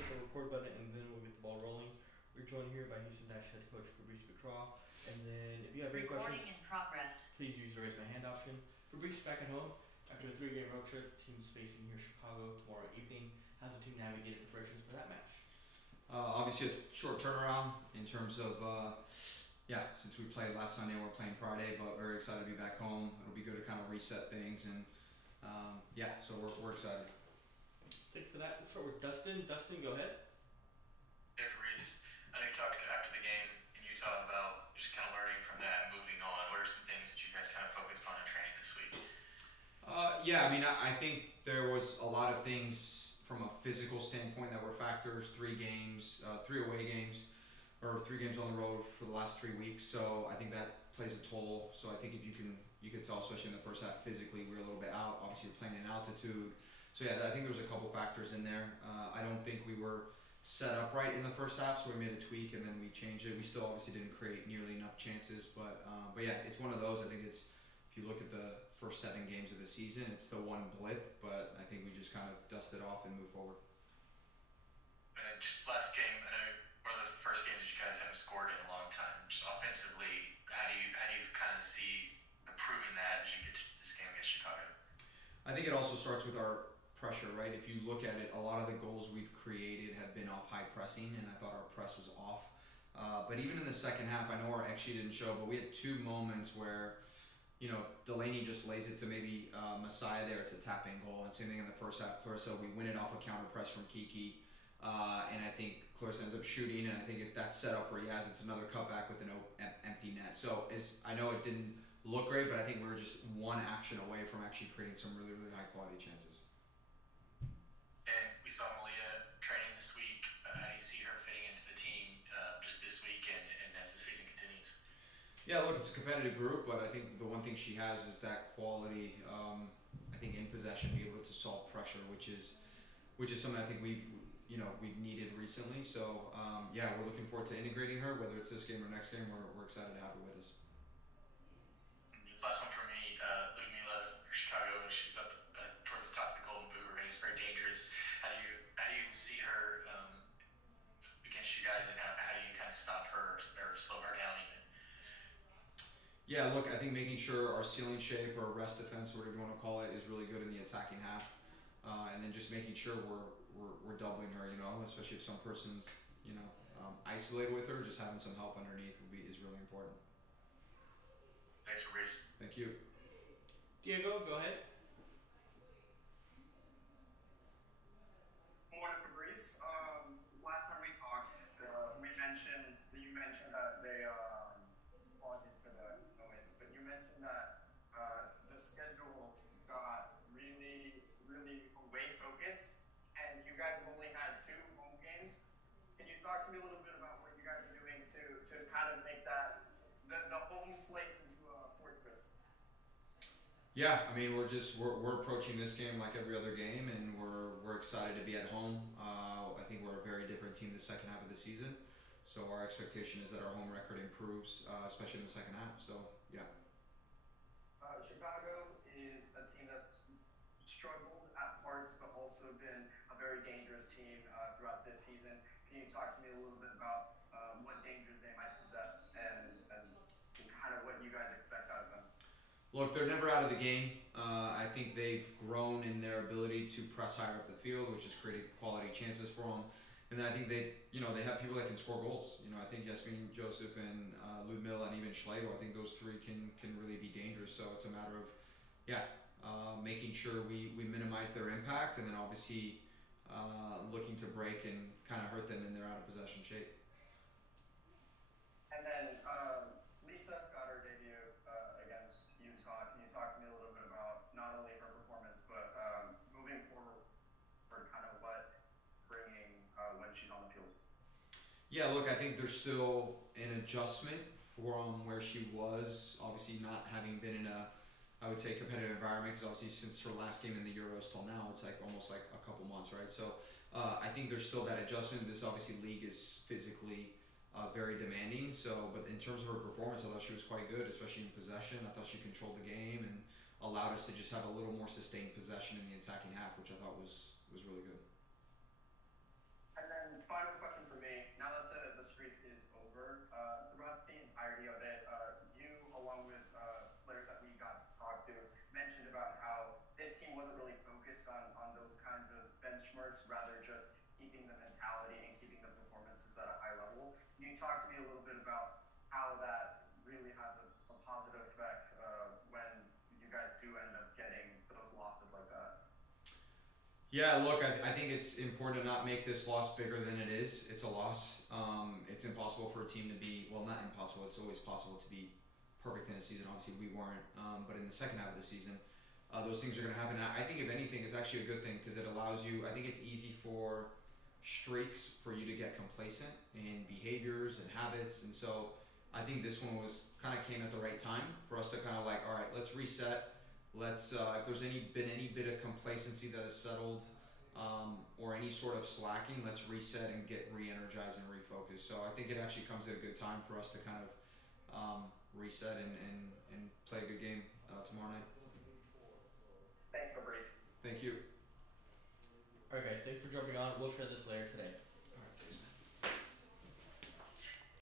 hit the record button, and then we'll get the ball rolling. We're joined here by Houston Dash head coach Fabrice Gautrat. And then if you have any questions, in progress. Please use the raise my hand option. Fabrice back at home after a 3-game road trip. Team's facing here Chicago tomorrow evening. How's the team navigated preparations for that match? Obviously a short turnaround in terms of, since we played last Sunday and we're playing Friday, but very excited to be back home. It'll be good to kind of reset things and, so we're excited. Thanks for that. Let's start with Dustin. Dustin, go ahead. Hey, Fabrice. I know you talked after the game in Utah about just kind of learning from that and moving on. What are some things that you guys kind of focused on in training this week? I think there was a lot of things from a physical standpoint that were factors. 3 games, 3 away games, or 3 games on the road for the last 3 weeks. So I think that plays a toll. So I think if you could tell, especially in the first half, physically we were a little bit out. Obviously, you're playing in altitude. So I think there was a couple factors in there. I don't think we were set up right in the first half, so we made a tweak and then we changed it. We still obviously didn't create nearly enough chances, but it's one of those. I think it's, if you look at the first 7 games of the season, it's the one blip, but I think we just kind of dust it off and move forward. And just last game, I know one of the first games that you guys haven't scored in a long time. Just offensively, how do you kind of see improving that as you get to this game against Chicago? I think it also starts with our pressure, right? If you look at it, a lot of the goals we've created have been off high pressing, and I thought our press was off. But even in the second half, I know our XG didn't show, but we had 2 moments where, Delaney just lays it to maybe Messiah there. It's a tap-in goal. And same thing in the first half. Clarissa, we win it off a counter press from Kiki. And I think Clarissa ends up shooting, and I think if that's set up for Yaz, it's another cutback with an empty net. So I know it didn't look great, but I think we were just one action away from actually creating some really, really high-quality chances. And we saw Malia training this week. How do you see her fitting into the team just this week and as the season continues? Yeah, look, it's a competitive group, but I think the one thing she has is that quality, I think in possession, be able to solve pressure, which is something I think we've needed recently. So, we're looking forward to integrating her, whether it's this game or next game. We're excited to have her with us. This last one for me, Ludmila for Chicago. She's up towards the top of the Golden Boot race, very dangerous. How do you see her against you guys, and how do you kind of stop her or slow her down even? Yeah, look, I think making sure our ceiling shape or rest defense, whatever you want to call it, is really good in the attacking half, and then just making sure we're doubling her. Especially if some person's isolated with her, just having some help underneath is really important. Thanks, Fabrice. Thank you. Diego, go ahead. Morning, Fabrice. Last time we talked, you mentioned that they, apologies for the noise, but you mentioned that the schedule got really, really away focused, and you guys have only had 2 home games. Can you talk to me a little bit about what you guys are doing to kind of make that the home slate into a fortress? Yeah, I mean we're approaching this game like every other game, and we're excited to be at home. I think we're a very different team the second half of the season, so our expectation is that our home record improves, especially in the second half. So yeah. Chicago is a team that's struggled at parts, but also been a very dangerous team throughout this season. Can you talk to me a little bit about what dangers they might possess and kind of what you guys expect out of them? Look, they're never out of the game. I think they've grown in their ability to press higher up the field, which has created quality chances for them. And then I think they have people that can score goals. I think Yasmin, Joseph, and Ludmila, and even Schlegel, I think those 3 can really be dangerous. So it's a matter of, making sure we minimize their impact, and then obviously looking to break and kind of hurt them in their out of possession shape. And then Lisa got her debut against Utah. Can you talk to me a little bit about not only her performance, but moving forward, kind of what bringing when she's on the field? Yeah, look, I think there's still an adjustment from where she was, obviously not having been in a, I would say, competitive environment, because obviously since her last game in the Euros till now, it's like almost like a couple months, right? So I think there's still that adjustment. This obviously league is physically very demanding. So, but in terms of her performance, I thought she was quite good, especially in possession. I thought she controlled the game and allowed us to just have a little more sustained possession in the attacking half, which I thought was really good. And then final question for me. Now that the streak is over, throughout the entirety of it, you, along with players that we got to talk to, mentioned about how this team wasn't really focused on those kinds of benchmarks, rather just keeping the mentality and keeping the performances at a high level. Can you talk to me a little bit about how that really has a positive effect when you guys do end up getting those losses like that? Yeah, look, I think it's important to not make this loss bigger than it is. It's a loss. It's impossible for a team to be, well, not impossible, it's always possible to be perfect in a season. Obviously, we weren't, but in the second half of the season, those things are going to happen. I think, if anything, it's actually a good thing because it allows you, I think it's easy for streaks for you to get complacent in behaviors and habits. And so I think this one kind of came at the right time for us to kind of like, all right, let's reset. Let's if there's been any bit of complacency that has settled or any sort of slacking, let's reset and get re-energized and refocused. So I think it actually comes at a good time for us to kind of reset and play a good game tomorrow night. Thanks, Fabrice. Thank you. Alright guys, thanks for jumping on. We'll share this later today.